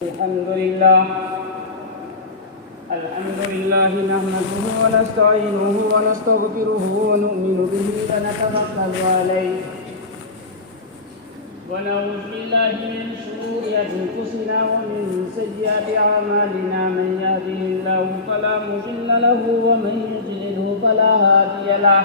الحمد لله نحمده ونستعينه ونستغفره ونؤمن به ونتوكل عليه ونعوذ بالله من شرور أنفسنا ومن سيئات أعمالنا من يهده الله فلا مضل له ومن يضلل فلا هادي له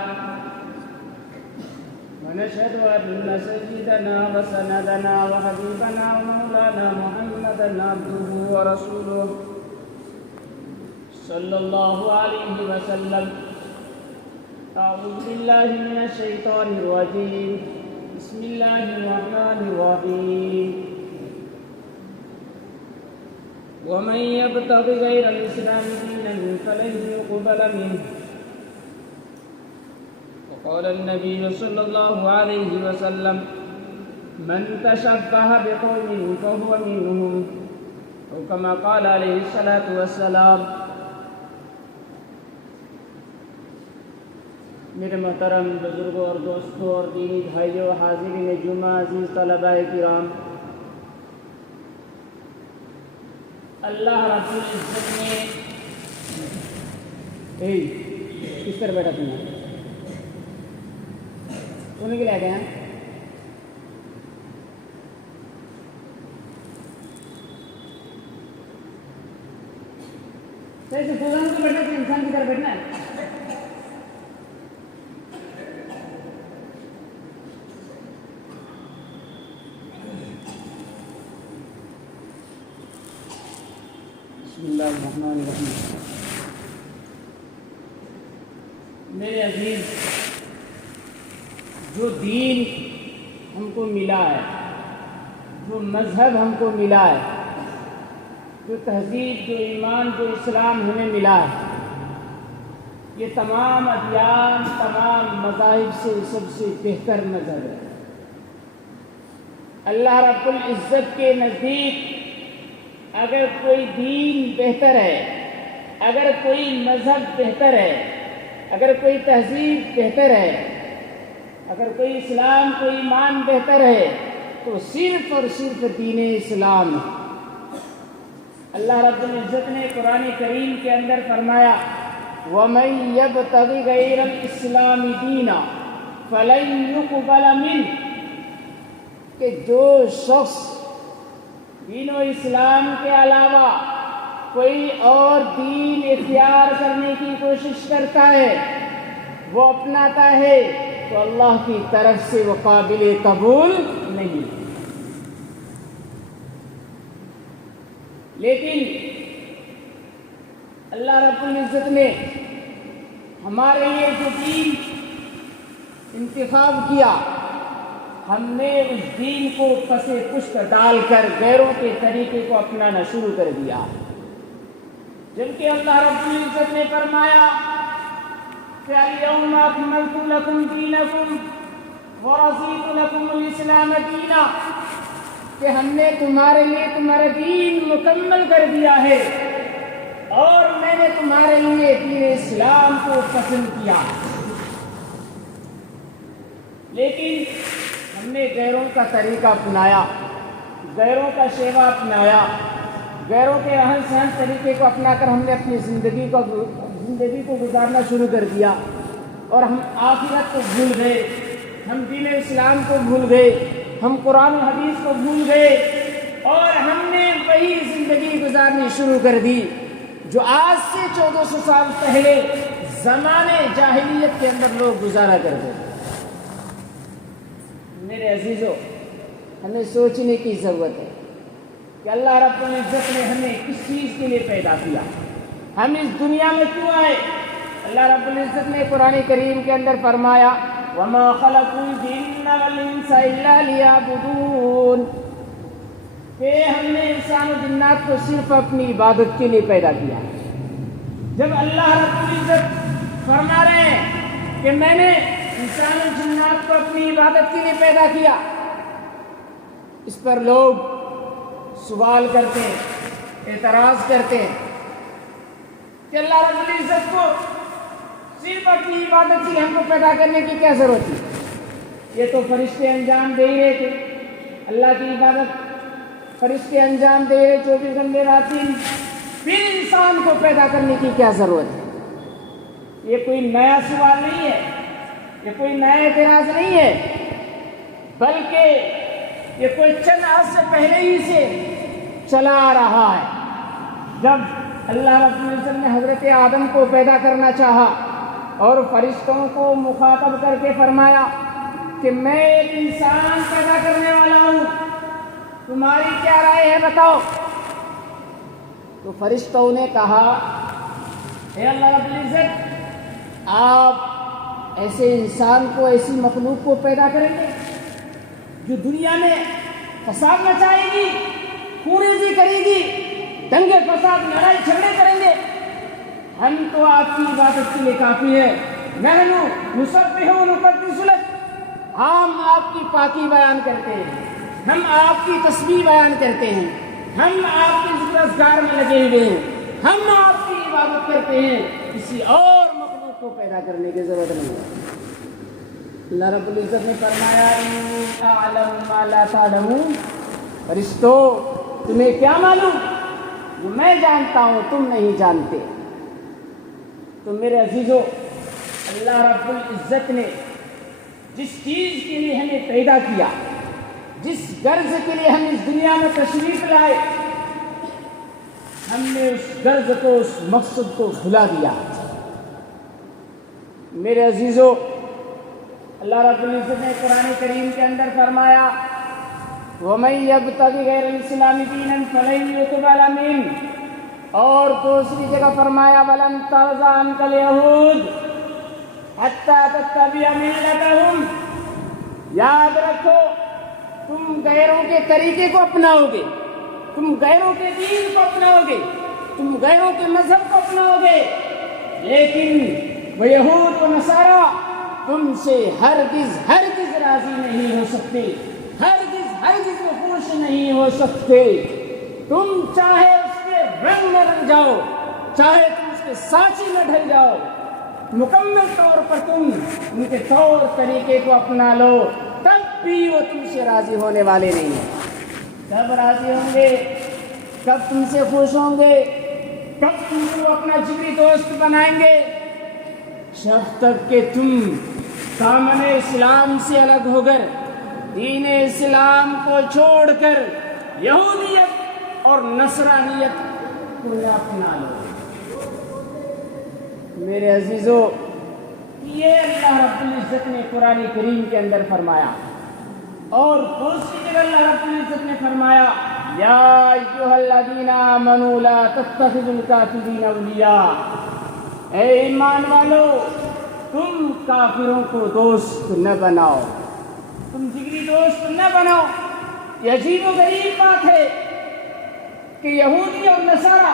ونشهد أن سيدنا وسندنا وحبيبنا ومولانا محمدا عبده ورسوله صلى الله عليه وسلم. أعوذ بالله من الشيطان الرجيم. بسم الله الرحمن الرحيم. ومن يبتغ غير الإسلام دينا فلن يقبل منه. وقال النبي صلى الله عليه وسلم: من تشبه بقوم فهو منهم، أو كما قال عليه الصلاة والسلام. میرے محترم بزرگوں اور دوستوں اور دینی بھائیوں، حاضرین جمعہ، عزیز طلباء کرام، اللہ رب العزت نے کس طرح بیٹھا تم انہیں کے لے گئے ہیں صحیح سے فوزان کو بیٹھنا کہ انسان کی طرح بیٹھنا ہے. بسم اللہ الرحمن الرحیم. میرے عزیز، جو دین ہم کو ملا ہے، جو مذہب ہم کو ملا ہے، جو تہذیب، جو ایمان، جو اسلام ہمیں ملا ہے، یہ تمام ادیان، تمام مذاہب سے سب سے بہتر مذہب ہے. اللہ رب العزت کے نزدیک اگر کوئی دین بہتر ہے، اگر کوئی مذہب بہتر ہے، اگر کوئی تہذیب بہتر ہے، اگر کوئی اسلام، کوئی ایمان بہتر ہے، تو صرف اور صرف دین اسلام ہے. اللہ رب العزت نے قرآن کریم کے اندر فرمایا: وَمَن يَبْتَغِ غَيْرَ الْإِسْلَامِ دِينًا فَلَن يُقْبَلَ مِنْهُ، کہ جو شخص دین و اسلام کے علاوہ کوئی اور دین اختیار کرنے کی کوشش کرتا ہے، وہ اپناتا ہے، تو اللہ کی طرف سے وہ قابل قبول نہیں. لیکن اللہ رب العزت نے ہمارے لیے جو دین انتخاب کیا، ہم نے اس دین کو پس پشت ڈال کر غیروں کے طریقے کو اپنانا شروع کر دیا. جبکہ اللہ رب العزت نے فرمایا کہ اليوم اکملت لکم دینکم ورضیت لکم الاسلام دینا، کہ ہم نے تمہارے لیے تمہارا دین مکمل کر دیا ہے اور میں نے تمہارے لیے دین اسلام کو پسند کیا. لیکن ہم نے غیروں کا طریقہ اپنایا، غیروں کا شیوہ اپنایا، غیروں کے رہن سہن طریقے کو اپنا کر ہم نے اپنی زندگی کو گزارنا شروع کر دیا، اور ہم آخرت کو بھول گئے، ہم دین اسلام کو بھول گئے، ہم قرآن و حدیث کو بھول گئے، اور ہم نے وہی زندگی گزارنی شروع کر دی جو آج سے 1400 سال پہلے زمانے جاہلیت کے اندر لوگ گزارا کرتے تھے. میرے عزیزوں، ہمیں سوچنے کی ضرورت ہے کہ اللہ رب العزت نے ہمیں کس چیز کے لیے پیدا کیا، ہم اس دنیا میں کیوں آئے. اللہ رب العزت نے قرآن کریم کے اندر فرمایا: وَمَا خَلَقُوا الْجِنَّ وَالْإِنسَ إِلَّا لِيَعْبُدُونَ، کہ ہم نے انسان و جنات کو صرف اپنی عبادت کے لیے پیدا کیا. جب اللہ رب العزت فرما رہے ہیں کہ میں نے انسان و جنات کو اپنی عبادت کے لیے پیدا کیا، اس پر لوگ سوال کرتے ہیں، اعتراض کرتے ہیں کہ اللہ رب العزت کو صرف اپنی عبادت کے لیے ہم کو پیدا کرنے کی کیا ضرورت تھی؟ یہ تو فرشتے انجام دے رہے تھے، اللہ کی عبادت فرشتے انجام دے 24 گھنٹے رات دن، پھر انسان کو پیدا کرنے کی کیا ضرورت ہے؟ یہ کوئی نیا سوال نہیں ہے، یہ کوئی نیا اعتراض نہیں ہے، بلکہ یہ کوئی چند عرصے پہلے ہی سے چلا آ رہا ہے۔ جب اللہ رب العزت نے حضرت آدم کو پیدا کرنا چاہا اور فرشتوں کو مخاطب کر کے فرمایا کہ میں ایک انسان پیدا کرنے والا ہوں، تمہاری کیا رائے ہے بتاؤ؟ تو فرشتوں نے کہا اے اللہ رب العزت، آپ ایسے انسان کو، ایسی مخلوق کو پیدا کریں گے جو دنیا میں فساد مچائے گی، خوریزی کرے گی، دنگے فساد لڑائی جھگڑے کریں گے؟ ہم تو آپ کی عبادت کے لیے کافی ہے، نحن نسبح ونقدس لک، ہم آپ کی پاکی بیان کرتے ہیں، ہم آپ کی تسبیح بیان کرتے ہیں، ہم آپ کے ذکر اذکار میں لگے ہوئے ہیں، ہم آپ کی عبادت کرتے ہیں، کسی اور مخلوق کو پیدا کرنے کی ضرورت نہیں ہے۔ اللہ رب العزت نے فرمایا انی اعلم ما لا تعلمون، فرشتوں تمہیں کیا معلوم جو میں جانتا ہوں تم نہیں جانتے۔ تو میرے عزیزو، اللہ رب العزت نے جس چیز کے لیے ہمیں پیدا کیا، جس غرض کے لیے ہم اس دنیا میں تشریف لائے، ہم نے اس غرض کو، اس مقصد کو بھلا دیا۔ میرے عزیزو، اللہ رب العزت نے قرآن کریم کے اندر فرمایا وَمَن يَبْتَغِ غَيْرَ الْإِسْلَامِ دِينًا فَلَن يُقْبَلَ مِنْهُ، اور دوسری جگہ فرمایا وَلَن تَرْضَىٰ عَنكَ الْيَهُودُ حَتَّىٰ تَتَّبِعَ مِلَّتَهُمْ، یاد رکھو تم غیروں کے طریقے کو اپناؤ گے، تم غیروں کے دین کو اپناؤ گے، تم غیروں کے مذہب کو اپناؤ گے، لیکن وہ یہود و نصارہ تم سے ہرگز ہرگز راضی نہیں ہو سکتے، ہرگز ہرگز وہ خوش نہیں ہو سکتے۔ تم چاہے اس کے رنگ میں رنگ جاؤ، چاہے تم اس کے سانچے میں ڈھل جاؤ، مکمل طور پر تم ان کے طور طریقے کو اپنا لو، تب بھی وہ تم سے راضی ہونے والے نہیں ہیں۔ کب راضی ہوں گے؟ کب تم سے خوش ہوں گے؟ کب تم کو اپنا جگری دوست بنائیں گے؟ جب تک کہ تم دامن اسلام سے الگ ہو کر، دین اسلام کو چھوڑ کر یہودیت اور نصرانیت کو نہ اپنا لو۔ میرے عزیزو، یہ اللہ رب العزت نے قرآن کریم کے اندر فرمایا، اور دوسری جگہ اللہ رب العزت نے فرمایا یا ایھا الذین آمنوا لا تتخذوا الکافرین اولیاء، اے ایمان والو تم کافروں کو دوست نہ بناؤ، تم جگری دوست نہ بناؤ۔ یہ عجیب و غریب بات ہے کہ یہودی اور نصارہ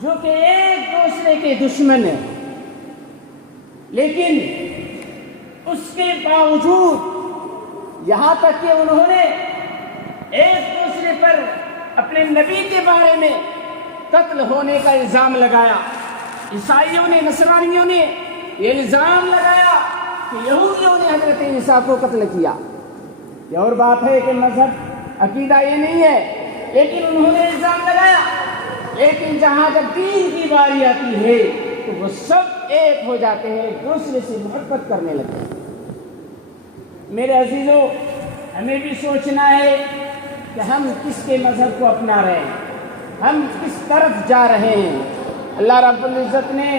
جو کہ ایک دوسرے کے دشمن ہیں، لیکن اس کے باوجود یہاں تک کہ انہوں نے ایک دوسرے پر اپنے نبی کے بارے میں قتل ہونے کا الزام لگایا۔ عیسائیوں نے، نصرانیوں نے یہ الزام لگایا کہ یہودیوں نے حضرت عیسیٰ کو قتل کیا۔ یہ اور بات ہے کہ مذہب، عقیدہ یہ نہیں ہے، لیکن انہوں نے الزام لگایا۔ لیکن جہاں جب دین کی باری آتی ہے تو وہ سب ایک ہو جاتے ہیں، ایک دوسرے سے محبت کرنے لگتے ہیں۔ میرے عزیزو، ہمیں بھی سوچنا ہے کہ ہم کس کے مذہب کو اپنا رہے ہیں، ہم کس طرف جا رہے ہیں۔ اللہ رب العزت نے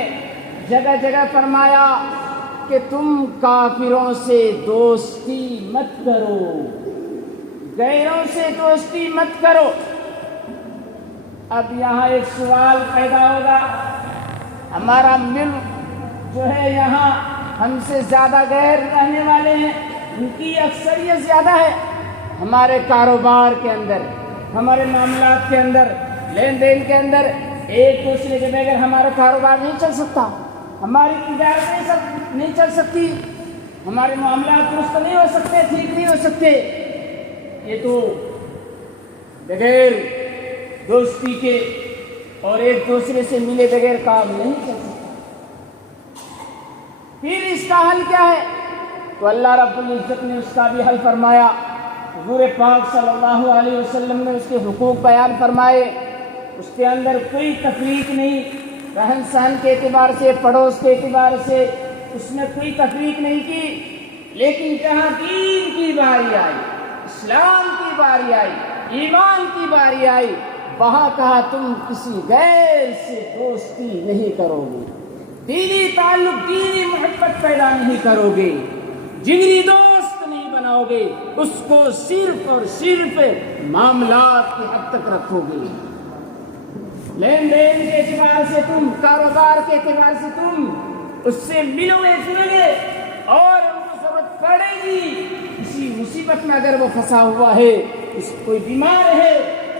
جگہ جگہ فرمایا کہ تم کافروں سے دوستی مت کرو، غیروں سے دوستی مت کرو۔ اب یہاں ایک سوال پیدا ہوگا، ہمارا ملک جو ہے، یہاں ہم سے زیادہ غیر رہنے والے ہیں، ان کی اکثریت زیادہ ہے۔ ہمارے کاروبار کے اندر، ہمارے معاملات کے اندر، لین دین کے اندر ایک دوسرے کے بغیر ہمارا کاروبار نہیں چل سکتا، ہماری تجارتیں نہیں چل سکتی، ہمارے معاملات درست نہیں ہو سکتے، ٹھیک نہیں ہو سکتے۔ یہ تو بغیر دوستی کے اور ایک دوسرے سے ملے بغیر کام نہیں چل سکتا۔ پھر اس کا حل کیا ہے؟ تو اللہ رب العزت نے اس کا بھی حل فرمایا حضور پاک صلی اللہ علیہ وسلم نے اس کے حقوق بیان فرمائے. اس کے اندر کوئی تفریق نہیں، رہن سہن کے اعتبار سے، پڑوس کے اعتبار سے اس نے کوئی تفریق نہیں کی. لیکن جہاں دین کی باری آئی، اسلام کی باری آئی، ایمان کی باری آئی، وہاں کہا تم کسی غیر سے دوستی نہیں کرو گے، دینی تعلق، دینی محبت پیدا نہیں کرو گے، جگری دوست نہیں بناؤ گے، اس کو صرف اور صرف معاملات کی حد تک رکھو گے. لین دین کے اعتبار سے تم، کاروبار کے اعتبار سے تم اس سے ملو گے، جلو گے، اور ان کو ضرورت پڑے گی. کسی مصیبت میں اگر وہ پھنسا ہوا ہے، کوئی بیمار ہے،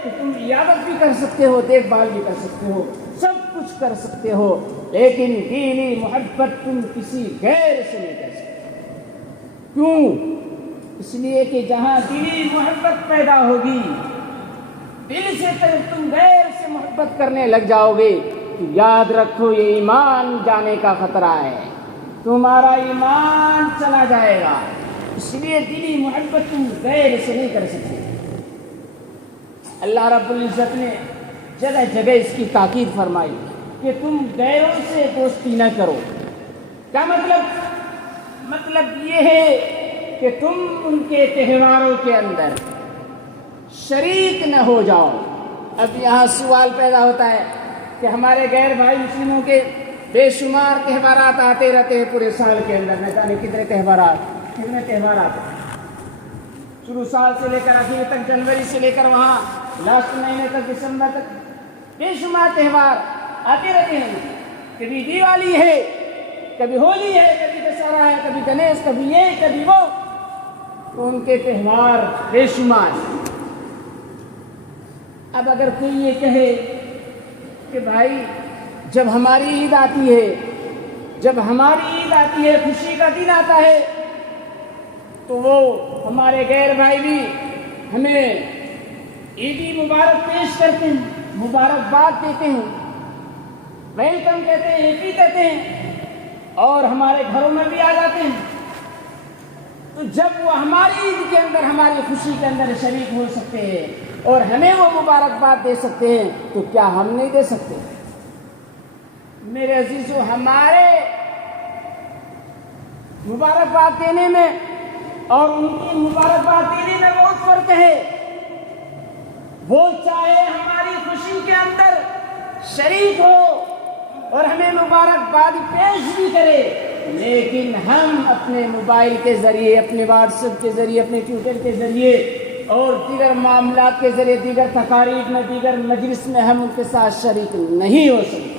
تو تم عیادت بھی کر سکتے ہو، دیکھ بھال بھی کر سکتے ہو، سب کچھ کر سکتے ہو. لیکن دینی محبت تم کسی غیر سے نہیں کر سکتے. کیوں؟ اس لیے کہ جہاں دینی محبت پیدا ہوگی، دل سے تم غیر سے محبت کرنے لگ جاؤ گے تو یاد رکھو یہ ایمان جانے کا خطرہ ہے، تمہارا ایمان چلا جائے گا. اس لیے دینی محبت تم غیر سے نہیں کر سکتے. اللہ رب العزت نے جگہ جگہ اس کی تاکید فرمائی کہ تم غیروں سے دوستی نہ کرو. کیا مطلب یہ ہے کہ تم ان کے تہواروں کے اندر شریک نہ ہو جاؤ. اب یہاں سوال پیدا ہوتا ہے کہ ہمارے غیر بھائی مسلموں کے بے شمار تہوارات آتے رہتے ہیں پورے سال کے اندر، نہ جانے کتنے تہوارات شروع سال سے لے کر آخر تک، جنوری سے لے کر وہاں لاسٹ مہینے تک، دسمبر تک بے شمار تہوار آتے رہتے ہیں. کبھی دیوالی ہے، کبھی ہولی ہے، کبھی دسہرا ہے، کبھی گنیش، کبھی یہ، کبھی وہ. تو ان کے تہوار بے شمار. اب اگر کوئی یہ کہے کہ بھائی جب ہماری عید آتی ہے، خوشی کا دن آتا ہے، تو وہ ہمارے غیر بھائی بھی ہمیں عیدی مبارک پیش کرتے ہیں، مبارکباد دیتے ہیں، ویلکم کہتے ہیں، ہیپی کہتے ہیں، اور ہمارے گھروں میں بھی آ جاتے ہیں. تو جب وہ ہماری عید کے اندر، ہماری خوشی کے اندر شریک ہو سکتے ہیں اور ہمیں وہ مبارکباد دے سکتے ہیں، تو کیا ہم نہیں دے سکتے؟ میرے عزیزو، ہمارے مبارکباد دینے میں اور ان کی مبارکباد دینے میں بہت فرق ہے. وہ چاہے ہماری خوشی کے اندر شریک ہو اور ہمیں مبارکباد پیش بھی کرے، لیکن ہم اپنے موبائل کے ذریعے، اپنے واٹس ایپ کے ذریعے، اپنے ٹویٹر کے ذریعے اور دیگر معاملات کے ذریعے، دیگر تقاریب میں، دیگر مجلس میں ہم ان کے ساتھ شریک نہیں ہو سکتے.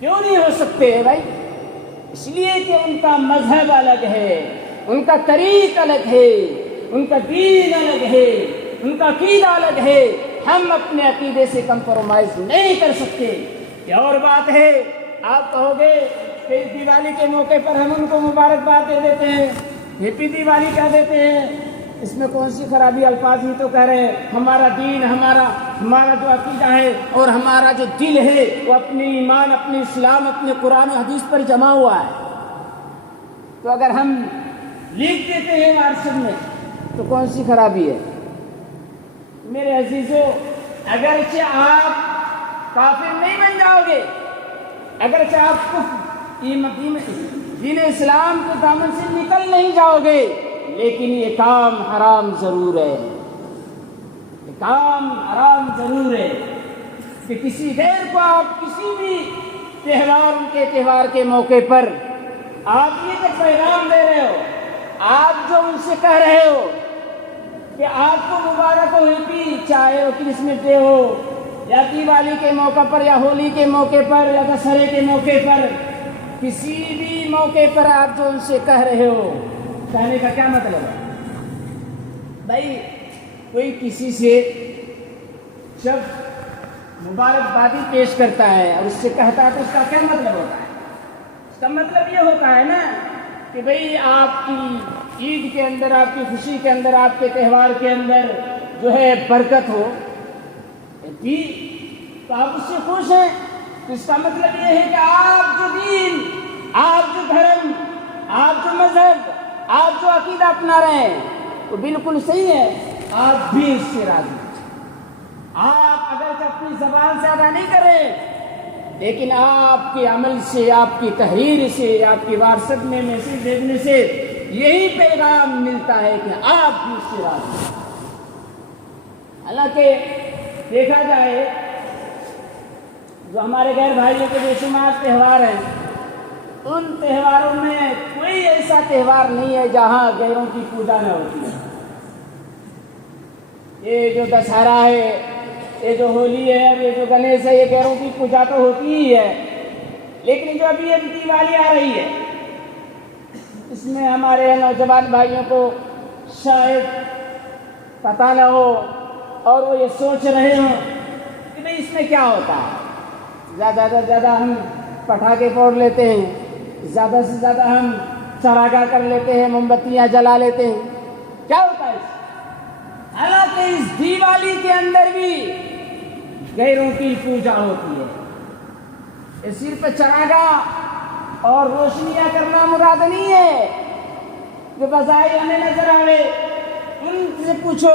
کیوں نہیں ہو سکتے بھائی؟ اس لیے کہ ان کا مذہب الگ ہے، ان کا طریق الگ ہے، ان کا دین الگ ہے، ان کا عقیدہ الگ ہے. ہم اپنے عقیدے سے کمپرومائز نہیں کر سکتے. یہ اور بات ہے، آپ کہو گے کہ دیوالی کے موقع پر ہم ان کو مبارکباد دے دیتے ہیں، ہیپی دیوالی کہہ دیتے ہیں، اس میں کون سی خرابی؟ الفاظ ہی تو کہہ رہے ہیں. ہمارا دین، ہمارا جو عقیدہ ہے اور ہمارا جو دل ہے وہ اپنے ایمان، اپنے اسلام، اپنے قرآن و حدیث پر جمع ہوا ہے. تو اگر ہم لکھ دیتے ہیں واٹس ایپ میں تو کون سی خرابی ہے؟ میرے عزیزو، اگرچہ آپ کافر نہیں بن جاؤ گے، اگرچہ آپ دین اسلام کے دامن سے نکل نہیں جاؤ گے، لیکن یہ کام حرام ضرور ہے. یہ کام حرام ضرور ہے کہ کسی غیر کو آپ کسی بھی تہوار، ان کے تہوار کے موقع پر آپ یہ تو پیغام دے رہے ہو، آپ جو ان سے کہہ رہے ہو کہ آپ کو مبارک ہو، ہیپی، چاہے وہ کرسمس ڈے ہو یا دیوالی کے موقع پر یا ہولی کے موقع پر یا دسہرے کے موقع پر، کسی بھی موقع پر آپ جو ان سے کہہ رہے ہو، کہنے کا کیا مطلب ہے بھائی؟ کوئی کسی سے جب مبارکبادی پیش کرتا ہے اور اس سے کہتا ہے تو اس کا کیا مطلب ہوتا ہے؟ اس کا مطلب یہ ہوتا ہے نا کہ بھئی آپ کی عید کے اندر، آپ کی خوشی کے اندر، آپ کے تہوار کے اندر جو ہے برکت ہو جی، تو آپ اس سے خوش ہیں. تو اس کا مطلب یہ ہے کہ آپ جو دین، آپ جو دھرم، آپ جو مذہب، آپ جو عقیدہ اپنا رہے ہیں، وہ بالکل صحیح ہے، آپ بھی اس سے راضی ہیں۔ آپ اگر اپنی زبان سے ادا نہیں کریں، لیکن آپ کے عمل سے، آپ کی تحریر سے، آپ کی واٹسپ میں میسج بھیجنے سے یہی پیغام ملتا ہے کہ آپ بھی اس سے راضی ہیں۔ حالانکہ دیکھا جائے جو ہمارے غیر بھائیوں کے بے شمار تہوار ہیں، ان تہواروں میں کوئی ایسا تہوار نہیں ہے جہاں غیروں کی پوجا نہ ہوتی ہے۔ یہ جو دشہرا ہے، یہ جو ہولی ہے، اور یہ جو گنیش ہے، یہ غیروں کی پوجا تو ہوتی ہی ہے، لیکن جو ابھی اب دیوالی آ رہی ہے، اس میں ہمارے نوجوان بھائیوں کو شاید پتہ نہ ہو اور وہ یہ سوچ رہے ہوں کہ بھئی اس میں کیا ہوتا ہے۔ زیادہ سے زیادہ ہم پٹاخے پھوڑ لیتے ہیں، زیادہ سے زیادہ ہم چراغاہ کر لیتے ہیں، موم بتیاں جلا لیتے ہیں، کیا ہوتا ہے اس سے؟ حالانکہ اس دیوالی کے اندر بھی غیروں کی پوجا ہوتی ہے۔ یہ صرف چراغاہ اور روشنیاں کرنا مراد نہیں ہے جو بظاہر ہمیں نظر آئے۔ ان سے پوچھو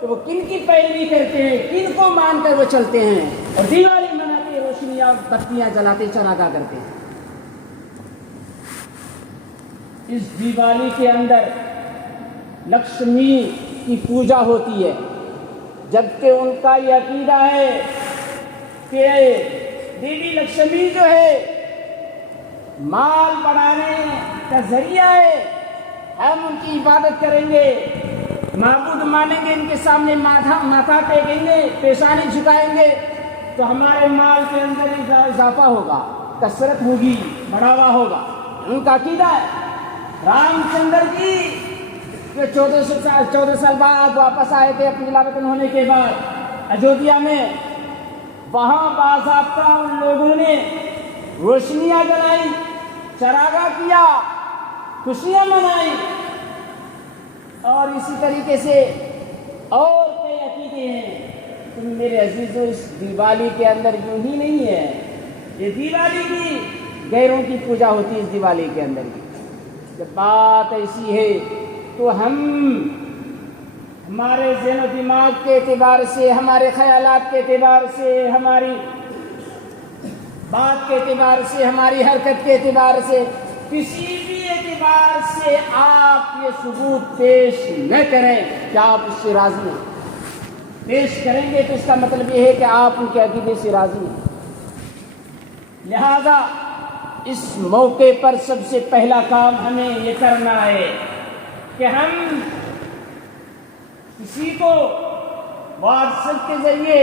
کہ وہ کن کی پیروی کرتے ہیں، کن کو مان کر وہ چلتے ہیں اور دیوالی مناتے، روشنیاں بتیاں جلاتے، چراغاہ کرتے ہیں۔ اس دیوالی کے اندر لکشمی کی پوجا ہوتی ہے، جبکہ ان کا یہ عقیدہ ہے کہ دیوی لکشمی جو ہے مال بڑھانے کا ذریعہ ہے، ہم ان کی عبادت کریں گے، معبود مانیں گے، ان کے سامنے ماتھا ٹیکیں گے، پیشانی جھکائیں گے تو ہمارے مال کے اندر اضافہ ہوگا، کثرت ہوگی، بڑھاوا ہوگا۔ ان کا عقیدہ ہے۔ رام چندر جی جو 14 سال بعد واپس آئے تھے اپنے وطن ہونے کے بعد ایودھیا میں، وہاں باضابطہ ان لوگوں نے روشنیاں جلائی، چراغاہ کیا، خوشیاں منائی، اور اسی طریقے سے اور کئی عقیدے ہیں۔ تم میرے عزیزو، اس دیوالی کے اندر یوں ہی نہیں ہے، یہ دیوالی کی غیروں کی پوجا ہوتی ہے۔ اس دیوالی کے اندر جب بات ایسی ہے تو ہمارے ذہن و دماغ کے اعتبار سے، ہمارے خیالات کے اعتبار سے، ہماری بات کے اعتبار سے، ہماری حرکت کے اعتبار سے، کسی بھی اعتبار سے آپ یہ ثبوت پیش نہ کریں کہ آپ اس سے راضی ہیں۔ پیش کریں گے تو اس کا مطلب یہ ہے کہ آپ ان کے عقیدے سے راضی ہیں۔ لہذا اس موقع پر سب سے پہلا کام ہمیں یہ کرنا ہے کہ ہم کسی کو واٹس ایپ کے ذریعے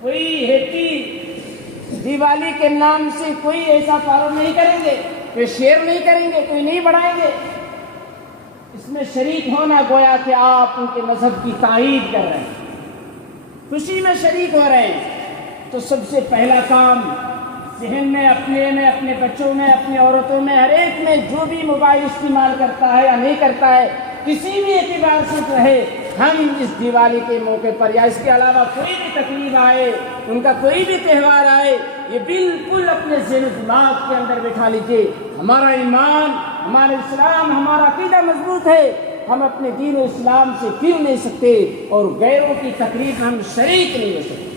کوئی ہیپی دیوالی کے نام سے کوئی ایسا فارورڈ نہیں کریں گے، کوئی شیئر نہیں کریں گے، کوئی نہیں بڑھائیں گے۔ اس میں شریک ہونا گویا کہ آپ ان کے مذہب کی تائید کر رہے ہیں، خوشی میں شریک ہو رہے ہیں۔ تو سب سے پہلا کام ذہن میں، اپنے بچوں میں، اپنی عورتوں میں، ہر ایک میں جو بھی موبائل استعمال کرتا ہے یا نہیں کرتا ہے، کسی بھی اعتبار سے جو ہے، ہم اس دیوالی کے موقع پر یا اس کے علاوہ کوئی بھی تقریب آئے، ان کا کوئی بھی تہوار آئے، یہ بالکل اپنے ذہن و دماغ کے اندر بٹھا لیجیے، ہمارا ایمان، ہمارا اسلام، ہمارا عقیدہ مضبوط ہے، ہم اپنے دین و اسلام سے پھر نہیں سکتے اور غیروں کی تقریب میں ہم شریک نہیں ہو سکتے۔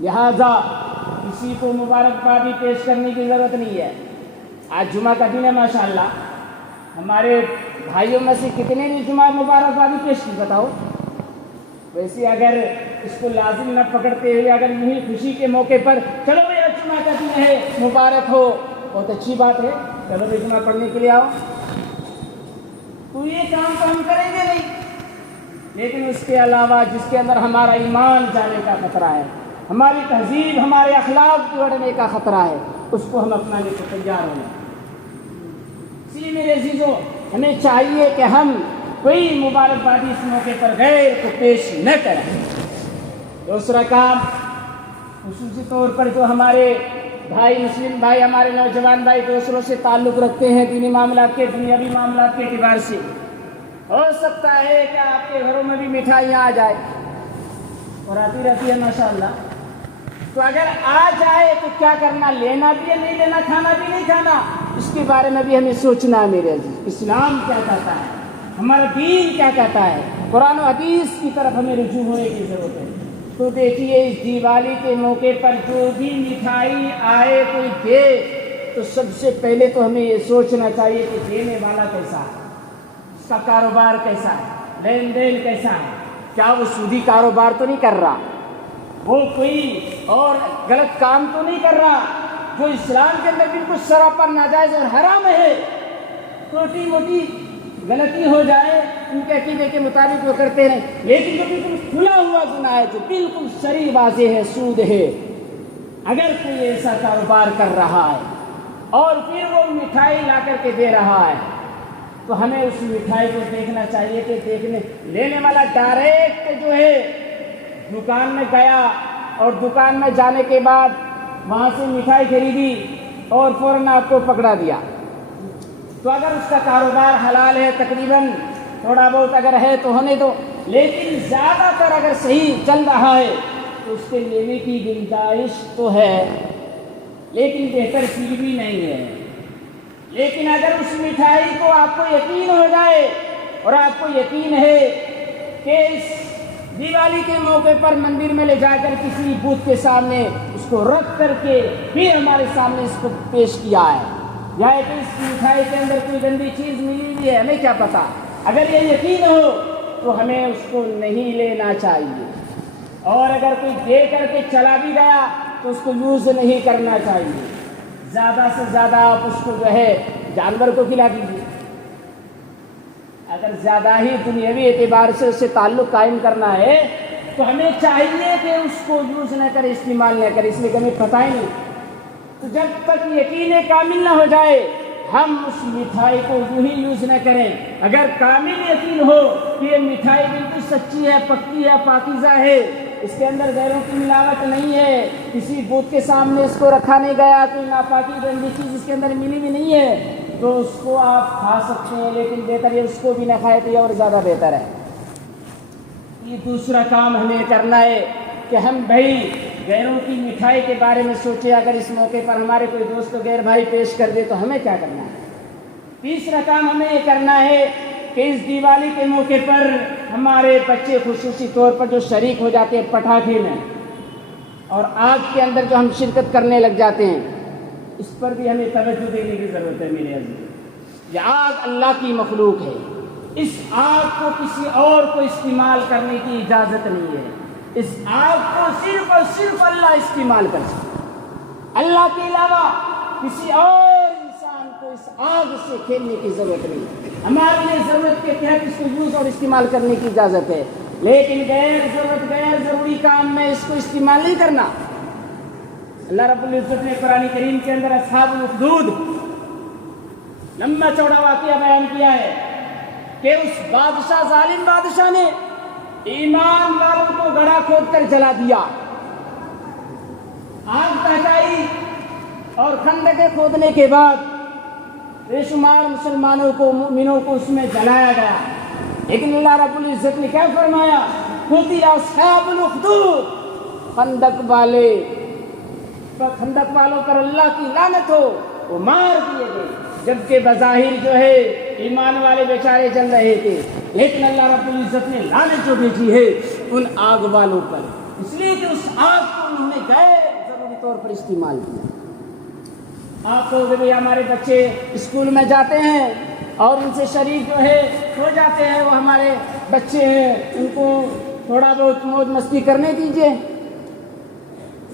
لہذا کسی کو مبارکبادی پیش کرنے کی ضرورت نہیں ہے۔ آج جمعہ کا دن ہے، ماشاءاللہ، ہمارے بھائیوں میں سے کتنے نے جمعہ مبارکبادی پیش کی بتاؤ؟ ویسے اگر اس کو لازم نہ پکڑتے ہوئے اگر یہیں خوشی کے موقع پر چلو بھائی جمعہ کا دن ہے، مبارک ہو، بہت اچھی بات ہے، چلو بھائی جمعہ پڑھنے کے لیے آؤ، تو یہ کام تو ہم کریں گے نہیں۔ لیکن اس کے علاوہ جس کے اندر ہمارا ایمان جانے کا خطرہ ہے، ہماری تہذیب، ہمارے اخلاق بگڑنے کا خطرہ ہے، اس کو ہم اپنانے کو تیار ہونا۔ اس لیے میرے عزیزوں، ہمیں چاہیے کہ ہم کوئی مبارکبادی اس موقع پر غیر کو پیش نہ کریں۔ دوسرا کام، خصوصی طور پر جو ہمارے بھائی، مسلم بھائی، ہمارے نوجوان بھائی دوسروں سے تعلق رکھتے ہیں دینی معاملات کے، دنیاوی معاملات کے اعتبار سے، ہو سکتا ہے کہ آپ کے گھروں میں بھی مٹھائیاں آ جائے، اور آتی رہتی ہے ماشاءاللہ، تو اگر آ جائے تو کیا کرنا، لینا بھی ہے نہیں لینا، کھانا بھی نہیں کھانا، اس کے بارے میں بھی ہمیں سوچنا ہے میرے عزیز۔ اسلام کیا کہتا ہے؟ ہمارا دین کیا کہتا ہے، قرآن و حدیث کی طرف ہمیں رجوع ہونے کی ضرورت ہے۔ تو دیکھیے اس دیوالی کے موقع پر جو بھی مٹھائی آئے کوئی دے تو سب سے پہلے تو ہمیں یہ سوچنا چاہیے کہ دینے والا کیسا ہے، اس کا کاروبار کیسا ہے، لین دین کیسا ہے، کیا وہ سودی کاروبار تو نہیں کر رہا، وہ کوئی اور غلط کام تو نہیں کر رہا جو اسلام کے اندر بالکل سراپر ناجائز اور حرام ہے۔ چھوٹی موٹی غلطی ہو جائے ان کے عقیدے کے مطابق وہ کرتے رہیں، لیکن جو بالکل کھلا ہوا گناہ ہے، جو بالکل صریح واضح ہے، سود ہے، اگر کوئی ایسا کاروبار کر رہا ہے اور پھر وہ مٹھائی لا کر کے دے رہا ہے تو ہمیں اس مٹھائی کو دیکھنا چاہیے کہ لینے والا ڈائریکٹ جو ہے دکان میں گیا اور دکان میں جانے کے بعد وہاں سے مٹھائی خریدی اور فوراً آپ کو پکڑا دیا، تو اگر اس کا کاروبار حلال ہے تقریباً تھوڑا بہت اگر ہے تو ہونے دو، لیکن زیادہ تر اگر صحیح چل رہا ہے تو اس کے لینے کی گنجائش تو ہے، لیکن بہتر چیز بھی نہیں ہے۔ لیکن اگر اس مٹھائی کو آپ کو یقین ہو جائے اور آپ کو یقین ہے کہ اس دیوالی کے موقع پر مندر میں لے جا کر کسی بت کے سامنے اس کو رکھ کر کے پھر ہمارے سامنے اس کو پیش کیا ہے، یا کہ اس مٹھائی کے اندر کوئی گندی چیز ملی ہوئی ہے، ہمیں کیا پتا، اگر یہ یقین ہو تو ہمیں اس کو نہیں لینا چاہیے، اور اگر کوئی دے کر کے چلا بھی گیا تو اس کو یوز نہیں کرنا چاہیے۔ زیادہ سے زیادہ آپ اس کو جو ہے جانور کو کھلا دیجیے، اگر زیادہ ہی دنیاوی اعتبار سے اس سے تعلق قائم کرنا ہے تو ہمیں چاہیے کہ اس کو یوز نہ کرے، استعمال نہ کرے، اس لیے کہ ہمیں پتہ ہی نہیں۔ تو جب تک یقین کامل نہ ہو جائے ہم اس مٹھائی کو یوں ہی یوز نہ کریں۔ اگر کامل یقین ہو کہ یہ مٹھائی بالکل سچی ہے، پکی ہے، پاکیزہ ہے، اس کے اندر غیروں کی ملاوٹ نہیں ہے، کسی بت کے سامنے اس کو رکھا نہیں گیا، کوئی ناپاکی گندی چیز اس کے اندر ملی بھی نہیں ہے، تو اس کو آپ کھا سکتے ہیں، لیکن بہتر ہے اس کو بھی نہ کھائے تو یہ اور زیادہ بہتر ہے۔ یہ دوسرا کام ہمیں کرنا ہے کہ ہم بھائی غیروں کی مٹھائی کے بارے میں سوچیں، اگر اس موقع پر ہمارے کوئی دوست غیر بھائی پیش کر دے تو ہمیں کیا کرنا ہے۔ تیسرا کام ہمیں یہ کرنا ہے کہ اس دیوالی کے موقع پر ہمارے بچے خصوصی طور پر جو شریک ہو جاتے ہیں پٹاخے میں اور آگ کے اندر جو ہم شرکت کرنے لگ جاتے ہیں، اس پر بھی ہمیں توجہ دینے کی ضرورت ہے میرے عزیز۔ یہ آگ اللہ کی مخلوق ہے، اس آگ کو کسی اور کو استعمال کرنے کی اجازت نہیں ہے، اس آگ کو صرف اور صرف اللہ استعمال کر سکتا ہے، اللہ کے علاوہ کسی اور انسان کو اس آگ سے کھیلنے کی ضرورت نہیں۔ ہمارے لیے ضرورت کے تحت اس کو یوز اور استعمال کرنے کی اجازت ہے، لیکن غیر ضروری کام میں اس کو استعمال نہیں کرنا۔ اللہ رب العزت نے قرآن کریم کے اندر اصحاب الاخدود لمبا چوڑا واقعہ بیان کیا ہے کہ اس بادشاہ، ظالم بادشاہ نے ایمان والوں کو گڑھا کھود کر جلا دیا، آگ پہنچائی، اور خندقیں کھودنے کے بعد بے شمار مسلمانوں کو، مومنوں کو اس میں جلایا گیا، لیکن اللہ رب العزت نے کیا فرمایا؟ قتل اصحاب الاخدود، خندق والوں پر اللہ کی لعنت ہو، وہ مار دیے گئے، جبکہ بظاہر جو ہے ایمان والے بیچارے جل رہے تھے، لیکن اللہ رب العزت نے لعنت جو بھیجی ہے ان آگ والوں پر، اس لیے کہ اس آگ کو انہوں نے غیر ضروری طور پر استعمال کیا۔ آپ کو بھی ہمارے بچے اسکول میں جاتے ہیں اور ان سے شریک جو ہے ہو جاتے ہیں، وہ ہمارے بچے ہیں، ان کو تھوڑا بہت موج مستی کرنے دیجیے،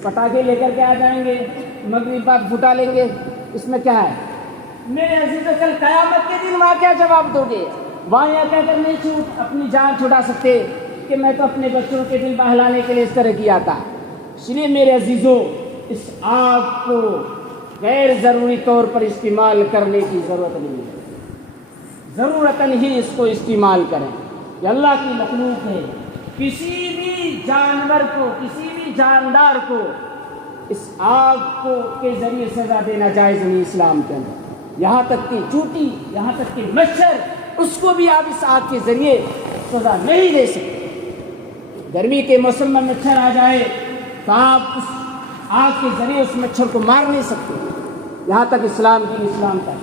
پٹاخے لے کر کے آ جائیں گے، مغرب بعد پھٹا لیں گے، اس میں کیا ہے؟ میرے عزیز، کل قیامت کے دن وہاں کیا جواب دو گے؟ وہاں یہ کہہ کر نہیں اپنی جان چھڑا سکتے کہ میں تو اپنے بچوں کے دل بہلانے کے لیے اس طرح کیا تھا۔ اس لیے میرے عزیزوں، اس آگ کو غیر ضروری طور پر استعمال کرنے کی ضرورت نہیں ہے، ضرورتاً ہی اس کو استعمال کریں۔ یہ اللہ کی مخلوق ہے، کسی بھی جانور کو، کسی بھی جاندار کو اس آگ کو کے ذریعے سزا دینا جائز نہیں اسلام کے اندر، یہاں تک کہ چوٹی، یہاں تک کہ مچھر، اس کو بھی آپ اس آگ کے ذریعے سزا نہیں دے سکتے۔ گرمی کے موسم میں مچھر آ جائے تو آپ اس آگ کے ذریعے اس مچھر کو مار نہیں سکتے، یہاں تک اسلام کی اسلام تک۔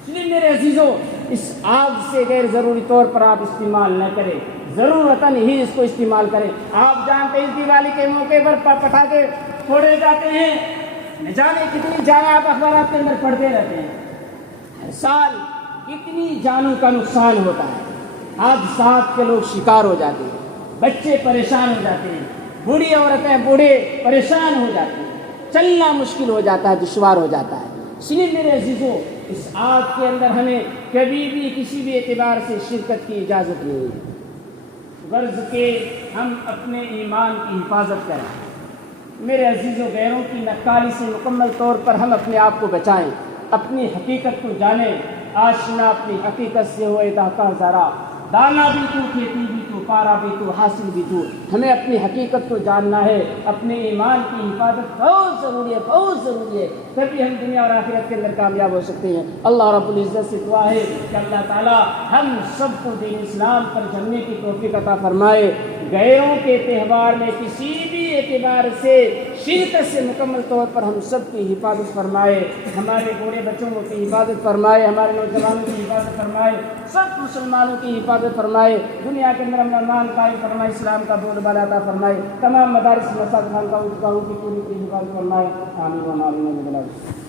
اس لیے میرے عزیزوں، اس آگ سے غیر ضروری طور پر آپ استعمال نہ کریں، ضرورتاً ہی اس کو استعمال کریں۔ آپ جانتے ہیں اس دیوالی کے موقع پر پٹاخے پھوڑے جاتے ہیں، نہ جانے کتنی جانیں آپ اخبارات کے اندر پڑھتے رہتے ہیں، ہر سال کتنی جانوں کا نقصان ہوتا ہے، حادثات کے لوگ شکار ہو جاتے ہیں، بچے پریشان ہو جاتے ہیں، بوڑھی عورتیں بوڑھے پریشان ہو جاتے ہیں، چلنا مشکل ہو جاتا ہے، دشوار ہو جاتا ہے۔ اس لیے میرے عزیزوں، اس آگ کے اندر ہمیں کبھی بھی کسی بھی اعتبار سے شرکت کی اجازت نہیں ہے، غرض کہ ہم اپنے ایمان کی حفاظت کریں۔ میرے عزیزوں، غیروں کی نقالی سے مکمل طور پر ہم اپنے آپ کو بچائیں، اپنی حقیقت کو جانیں۔ آشنا اپنی حقیقت سے ہوئے داتا ذرا، دانا بھی تو، کھیتی بھی تو، پارا بھی تو، حاصل بھی تو۔ ہمیں اپنی حقیقت کو جاننا ہے، اپنے ایمان کی حفاظت بہت ضروری ہے، بہت ضروری ہے، تبھی ہم دنیا اور آخرت کے اندر کامیاب ہو سکتے ہیں۔ اللہ رب العزت سے دعا ہے کہ اللہ تعالیٰ ہم سب کو دین اسلام پر جمنے کی توفیق عطا فرمائے۔ غیروں کے تہوار میں کسی بھی اعتبار سے شرکت سے مکمل طور پر ہم سب کی حفاظت فرمائے، ہمارے بوڑھے بچوں کی حفاظت فرمائے، ہمارے نوجوانوں کی حفاظت فرمائے، سب مسلمانوں کی حفاظت فرمائے، دنیا کے اندر امن قائم فرمائے، اسلام کا بول بالا عطا فرمائے، تمام مدارس مساجد خانقاہوں کی پوری حفاظت فرمائے۔ آمین و آمین۔